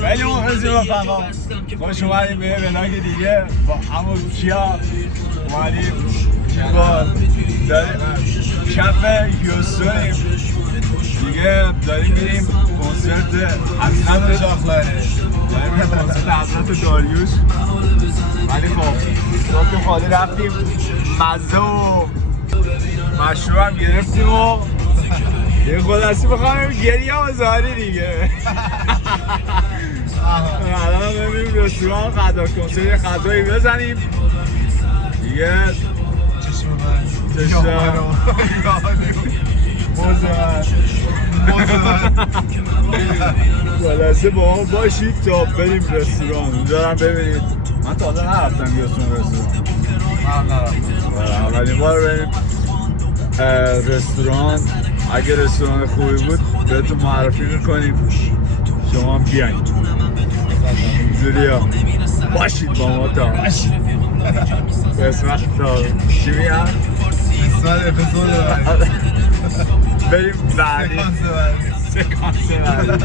خیلی مخلصیم رفقا، خوش اومدیم به ولاگ دیگه با عمو کیا. اومدیم داریم کف هیوستونیم دیگه، داریم میریم کنسرت حضرت شاخلانه، داریم میریم کنسرت حضرت داریوش. ولی خب صبح خالی رفتیم مزه و مشروب هم گرفتیم و یه خلاصی بخوایم گریه و زاری دیگه. الان بریم رستوران غدا، کنسرت غدایی بزنیم دیگه. چشم خلاصه با ما باشید تا بریم رستوران. اونجا هم ببینید من تا حالا نرفتم رستوران، اولین بار بریم رستوران. اگه رستوران خوبی بود بهتون معرفی میکنیم، شما هم بیاین اینجوری ها باشید با ما تا قسمت تا چی میگم؟ قسمت اپیزود بریم بعدی سکانس بعدی.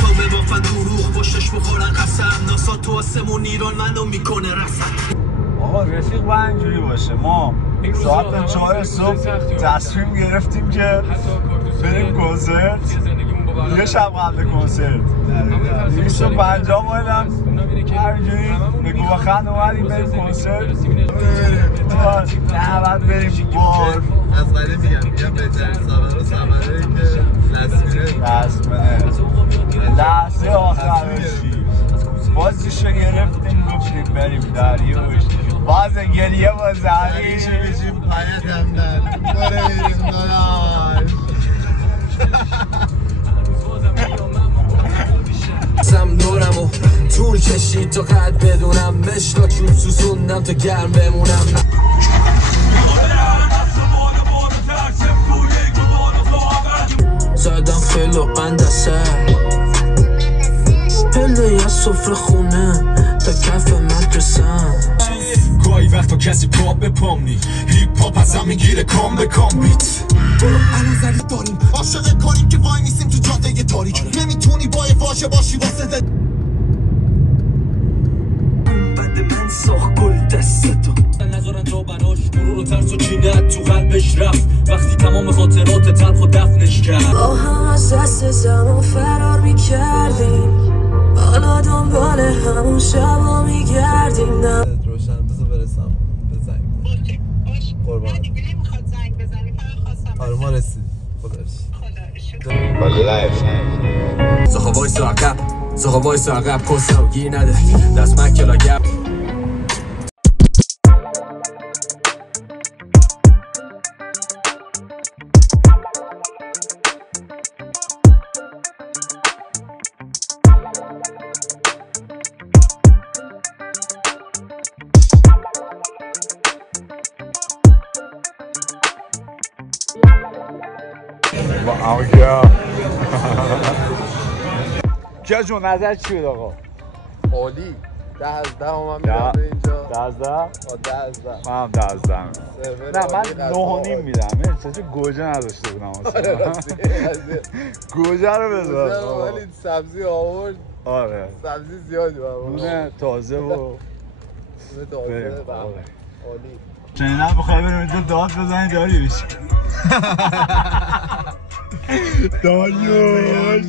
کامه بافن تو روح پشتش بخورن قسم ناسا تو آسمون ایران منو میکنه رسن. آقا رفیق باید اینجوری باشه. ما ساعت 4 صبح تصمیم گرفتیم که بریم کنسرت. یه شب قبل کنسرت 250 مایلم همینجوری بگو بخند اومدیم بریم کنسرت. نه باید بریم بار از ولی میگم بهترین سابقه سمره که لحظه آخرشی بازیشو گرفتیم گفتیم بریم دریوش. باز گریه با زهریش بشیم پایت هم ند باره بریم داداش. سم دورم و طول کشید تا قد بدونم مشتا چون سوزوندم تا گرم بمونم. زدم فیل و قندسه پله یا صفر خونه تا کف مدرسم. گاهی وقتا کسی پا به پام نی هیپ هاپ ازم میگیره کام به کام بیت. برو الان زدی داریم عاشق کاریم که وای میسیم تو جاده تاریک. نمیتونی با فاشه باشی واسه بد من ساخ گل دستتو نذارن جا بناش غرور و ترس و کینت تو قلبش رفت وقتی تمام خاطرات تلخ و دفنش کرد. با هم از دست زمان فرار میکردیم حالا دنبال همون شبا میگردیم. نه روشن بذار برسم به زنگ قربان نمیخواد زنگ بزنی فقط خواستم. آره ما رسید خدا زخوا وایسا عقب کسا و گیر نده دست من کلا گپ. کیا جون نظر چی بود آقا؟ عالی. 10 از 10 هم میدم به اینجا. 10 از 10؟ 10 از 10. من هم 10 از 10. نه من 9.5 میدم. چه گوجه نداشته بودم اصلا. گوجه رو بذار. ولی سبزی آورد. آره. سبزی زیادی آورد. نونه تازه و نونه تازه عالی. شنیدم بخوای بریم اینجا داد بزنی داریوش. داریوش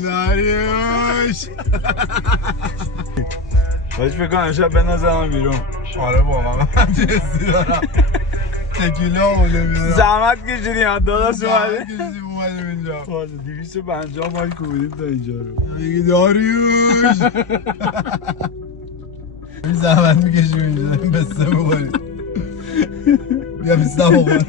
باش بکن امشب بندازم بیرون. آره بابا من جنسی دارم تکیلا آمده میدارم. زحمت کشیدیم داداش اومدیم اینجا 250 مایل کوبیدیم تا اینجا رو. میگی داریوش این زحمت میکشیم اینجا بسته بخوریم. بیا بسته بخور.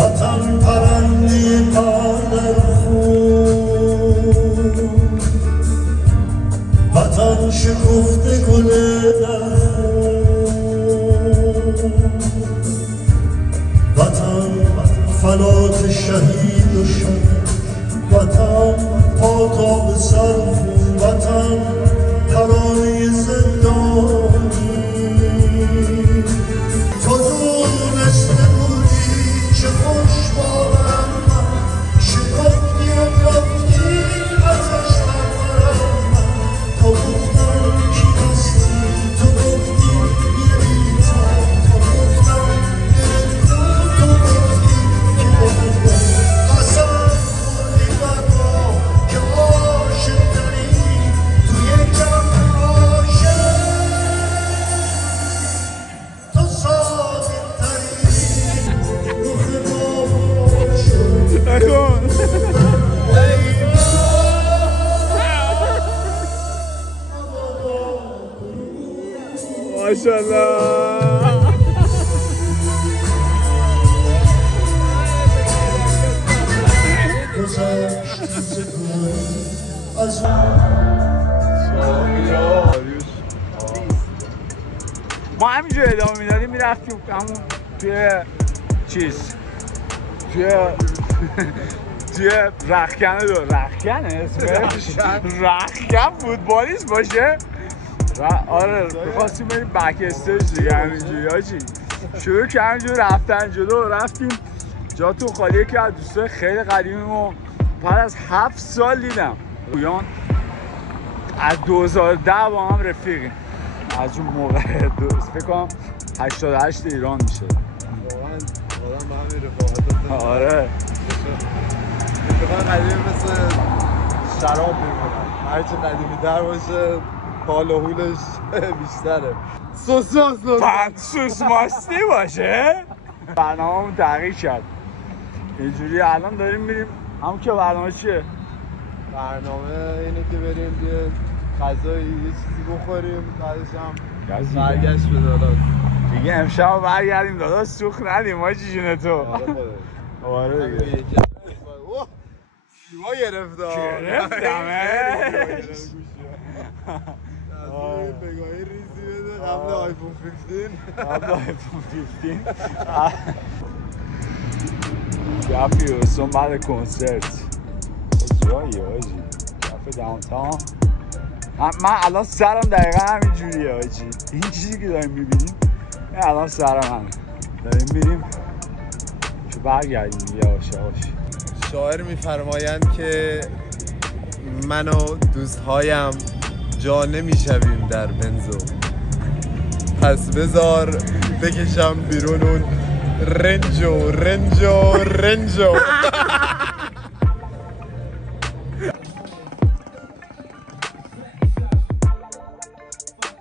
Vatan parandi وطن فلات شهید و شد وطن پاتا به سر وطن ترانه زندانی تو دونسته بودی چه خوش باورم من شکفتی و رفتی ازش برم من تا گفتم کی هستی تو گفتی یه بیتا تا گفتم یه تو گفتی که گفتم قسم خوردی بر ما که عاشق داری توی جمع عاشق تو صادق تری رخ ما شد ماشاءالله ما همینجور ادامه میدادیم میرفتیم همون توی چیز توی رخکنه رخکنه اسمش رخکن فوتبالیست باشه آره می‌خواستیم بریم بک استیج دیگه همینجوری هاچی شروع که همینجور رفتن جلو رفتیم جاتون خالیه که از دوستای خیلی قدیمیمو بعد از 7 سال دیدم پویان از 2010 با هم رفیقیم از اون موقع فکر کنم 88 ایران میشه واقعا آدم با همین رفاقت آره اتفاقا قدیمی مثل شراب میمونن هرچی قدیمی در باشه حال و حولش بیشتره سوس ماستی باشه برنامه همون تغییر کرد اینجوری الان داریم میریم همون که برنامه چیه؟ برنامه اینه که بریم یه غذایی یه چیزی بخوریم بعدش هم برگشت به داداش دیگه امشب برگردیم داداش سوخ ندیم هاچی جونه تو آره دیگه شیوا گرفتم بگاهی ریزی بده قبل آیفون 15 جفی رسون بعد کنسرت جایی آجی جف داونتاون من الان سرم دقیقا همین جوریه آجی این چیزی که داریم میبینیم الان سرم همین داریم میریم که برگردیم دیگه آشه شاعر میفرمایند که من و دوستهایم جا نمیشویم در بنزو پس بذار بکشم بیرون اون رنجو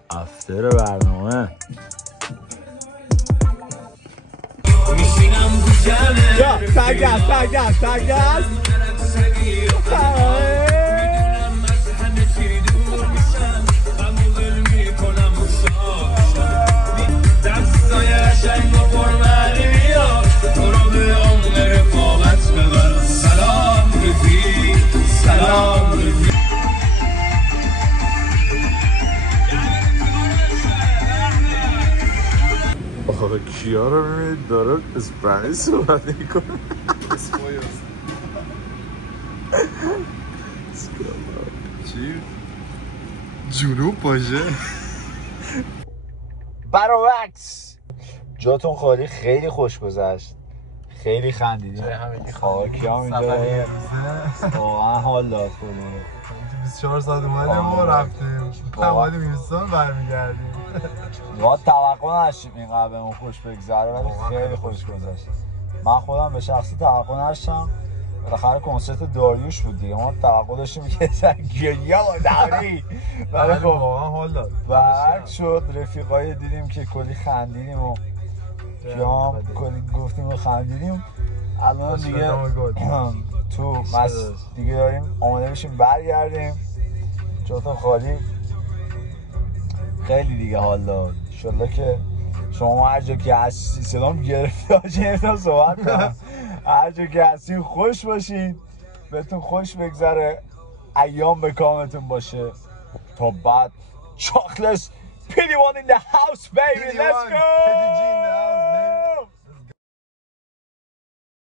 افتر برنامه یا تگست کیا رو میبینید داره اسپانیش صحبت میکنه چی؟ جنوب باشه برعکس جاتون خالی خیلی خوش گذشت خیلی خندیدیم خاکی هم اینجا واقعا حال داد کنیم 24 ساعت اومدیم و رفتیم اومدیم انگلستان برمیگردیم ما توقع نداشتیم اینقدر بهمون خوش بگذره ولی خیلی خوش گذشت من خودم به شخصی توقع نداشتم بالاخره کنسرت داریوش بود دیگه ما توقع داشتیم که گریه با دوری ولی خب واقعا حال داد برعکس شد رفیقای دیدیم که کلی خندیدیم و کیام کلی گفتیم و خندیدیم الان دیگه تو دیگه داریم آماده بشیم برگردیم جاتون خالی خیلی دیگه حال داد انشالله که شما هر جا که هستی سلام گرفته هاشین صحبت کنم هر جا که هستین خوش باشین بهتون خوش بگذره ایام به کامتون باشه تا بعد چاکلس PD1 in the house baby let's go